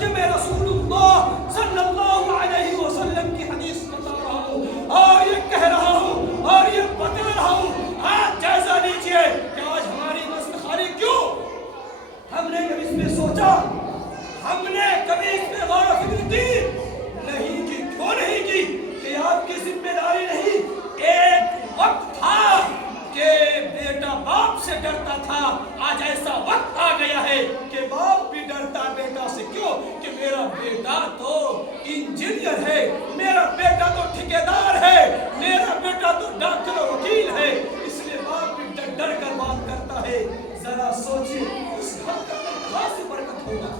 کہ میں رسول اللہ صلی اللہ علیہ وسلم کی حدیث بتا رہا ہوں اور یہ کہہ رہا ہوں اور یہ بتا رہا ہوں. آج جائزہ لیجئے کہ آج ہماری مسجد خالی کیوں؟ ہم نے کبھی اس میں سوچا؟ ہم نے کبھی اس میں غور و فکر کی؟ نہیں کی. کیوں نہیں کی؟ کہ آپ کی ذمہ داری نہیں. ایک وقت تھا کہ بیٹا باپ سے ڈرتا تھا. آج ایسا وقت آ گیا ہے کہ باپ بھی ڈرتا بیٹا سے. کیوں؟ کہ میرا بیٹا تو انجینئر ہے, میرا بیٹا تو ٹھیکیدار ہے, میرا بیٹا تو ڈاکٹر و وکیل ہے. اس لیے باپ بھی ڈر ڈر کر بات کرتا ہے. ذرا سوچیں اس گھر کا کہاں سے برکت ہوگا؟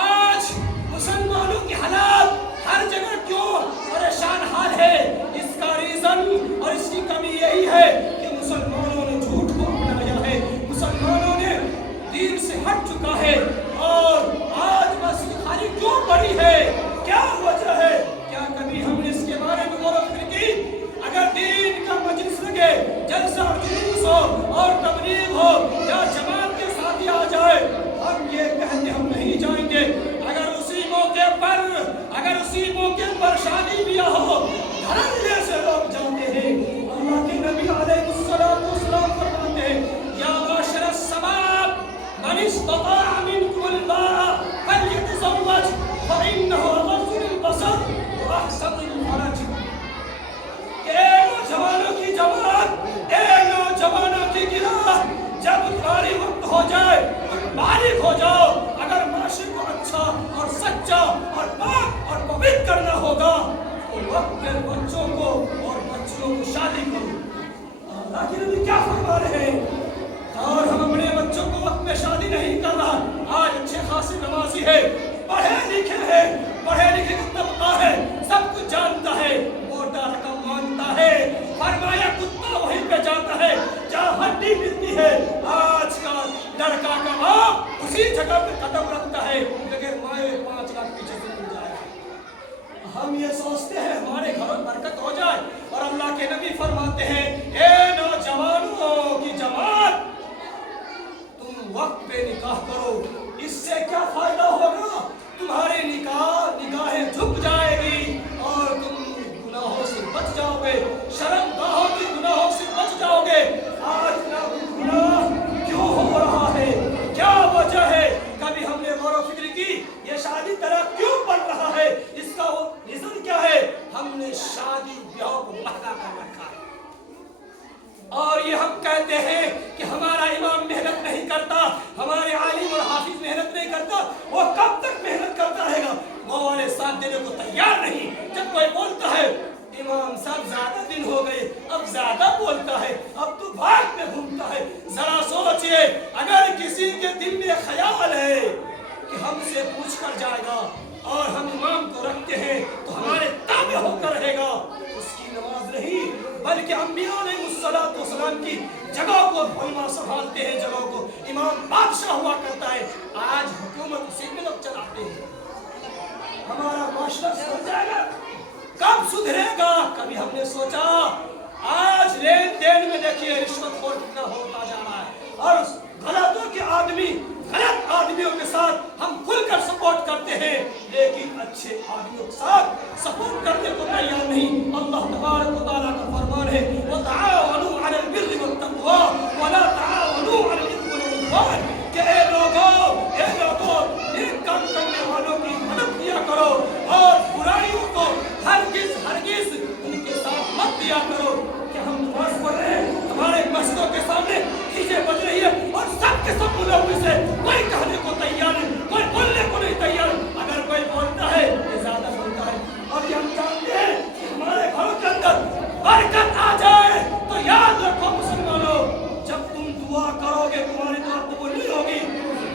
آج مسلمانوں کی حالات ہر جگہ کیوں پریشان حال ہے؟ اس کا ریزن اور اس کی کمی یہی ہے کہ مسلمانوں نے جھوٹ کو اپنایا ہے, مسلمانوں نے دین سے ہٹ چکا ہے. اور آج مسجد خالی کیوں پڑی ہے؟ کیا وجہ ہے؟ کیا کبھی ہم نے اس کے بارے میں غور و فکر کی؟ اگر دین کا مجلس لگے, جلسہ اور جلوس ہو اور تبلیغ ہو یا جماعت کے ساتھی آ جائے, ہم یہ کہتے ہم نہیں جائیں گے. اگر اسی موقع پر شادی بیاہ ہو, دھڑلے سے لوگ جاتے ہیں. اللہ کے نبی علیہ السلام فرماتے ہیں یا معاشر الشباب من استطاع منکم الباء فلیتزوج فإنه أغض للبصر وأحسن للفرج. اے نوجوانوں کی جماعت, اے نوجوانوں کی گراہ, جب تمہاری وقت ہو جائے بالغ ہو جاؤ, اگر معاشرے کو اچھا اور سچا اور پاک اور پویتر کرنا ہوگا تو وقت میں بچوں کو اور بچیوں کو شادی کرو. اللہ کے نبی کیا فرما رہے ہیں؟ اور ہم اپنے بچوں کو وقت میں شادی نہیں کر رہا. آج اچھے خاصے نمازی ہے, پڑھے لکھے ہیں, پڑھے لکھے کا طبقہ ہے, سب کچھ جانتا ہے, موٹا رقم مانگتا ہے, فرمایا کتا وہیں پہ جاتا ہے جہاں ہڈی ملتی ہے. آج کا لڑکا کا باپ اسی جگہ پہ قدم رکھتا ہے بغیر مائے 5 لاکھ پیچھے سے مل جائے. ہم یہ سوچتے ہیں ہمارے گھروں برکت ہو جائے, اور اللہ کے نبی فرماتے ہیں اے نوجوانوں کی جماعت, تم وقت پہ نکاح کرو. اس سے کیا فائدہ ہوگا؟ تمہاری نگاہیں جھک جائے گی اور تم گناہوں سے بچ جاؤ گے, شرم گاہوں کی گناہوں سے بچ جاؤ گے. آج گناہ کیوں ہو رہا ہے؟ کیا وجہ ہے؟ کبھی ہم نے غور و فکر کی یہ شادی طرح کیوں بڑھ رہا ہے؟ اس کا ریزن کیا ہے؟ ہم نے شادی بیاہ کو مہنگا کر رکھا ہے. اور یہ ہم کہتے ہیں کہ ہمارا امام محنت نہیں کرتا, ہمارے عالم اور حافظ محنت نہیں کرتا. وہ کب تک محنت کرتا رہے گا؟ وہ والے ساتھ دینے کو تیار نہیں. جب کوئی بولتا ہے امام صاحب زیادہ دن ہو گئے, اب زیادہ بولتا ہے, اب تو بھاگ میں گھومتا ہے. ذرا سوچئے, اگر کسی کے دل میں خیال ہے کہ ہم سے پوچھ کر جائے گا اور ہم امام کو رکھتے ہیں تو ہمارے تابع ہو کر رہے گا, اس کی نماز نہیں بلکہ انبیاء علیہ السلام کی جگہ کو علماء سنبھالتے ہیں, جگہ کو امام بادشاہ ہوا کرتا ہے. آج حکومت اسی میں لوگ چلاتے ہیں. ہمارا معاشرہ سدھر جائے گا, کب سدھرے گا؟ کبھی ہم نے سوچا؟ آج لین دین میں دیکھیے رشوت خور کتنا ہوتا جا رہا ہے, اور غلطوں کے آدمی غلط آدمیوں کے ساتھ ہم کھل کر سپورٹ کرتے ہیں, لیکن اچھے آدمیوں کے ساتھ سپورٹ کرنے کو تیار نہیں. اللہ تبارک و تعالیٰ کا فرمان ہے وَتَعَاوَنُوا عَلَى الْبِرِّ وَالتَّقْوَىٰ وَلَا تَعَاوَنُوا عَلَى الْإِثْمِ وَالْعُدْوَانِ. کہ اے لوگوں نیک کام کرنے والوں کی مدد کیا کرو اور برائیوں کو ہرگز ان کے ساتھ مت دیا کرو. کہ ہم نماز پڑھ رہے ہیں, ہمارے مسجدوں کے سامنے چیزیں بج رہی ہے اور سب کے سب ملوث ہے, کوئی کہنے کو تیار ہے, کوئی بولنے کو نہیں تیار. اگر کوئی بولتا ہے یہ زیادہ بولتا ہے. اور یہ ہم چاہتے ہیں کہ ہمارے گھروں کے اندر برکت آ جائے. تو یاد رکھو مسلمانوں, جب تم دعا کرو گے تمہاری دعا قبول نہیں ہوگی.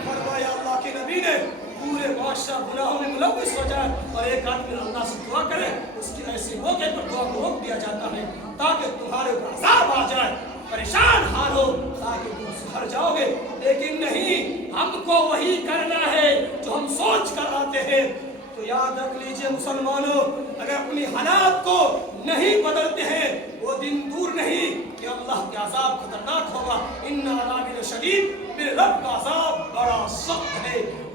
فرمایا اللہ کے نبی نے پورے معاشرہ گناہوں میں ملوث ہو جائے اور ایک آدمی اللہ سے دعا کرے, اس کی ایسے موقع پر دعا کو روک دیا جاتا ہے تاکہ تمہارے اوپر عذاب آ جائے, پریشان حال ہو تاکہ تم سدھر جاؤ گے. لیکن نہیں, ہم کو وہی کرنا ہے جو ہم سوچ کر آتے ہیں. تو یاد رکھ لیجئے مسلمانوں, اگر اپنی حالات کو نہیں بدلتے ہیں وہ دن دور نہیں کہ اللہ کے عذاب خطرناک ہوگا. ان عذاب شدید, میرے رب کا عذاب بڑا سخت ہے,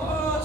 5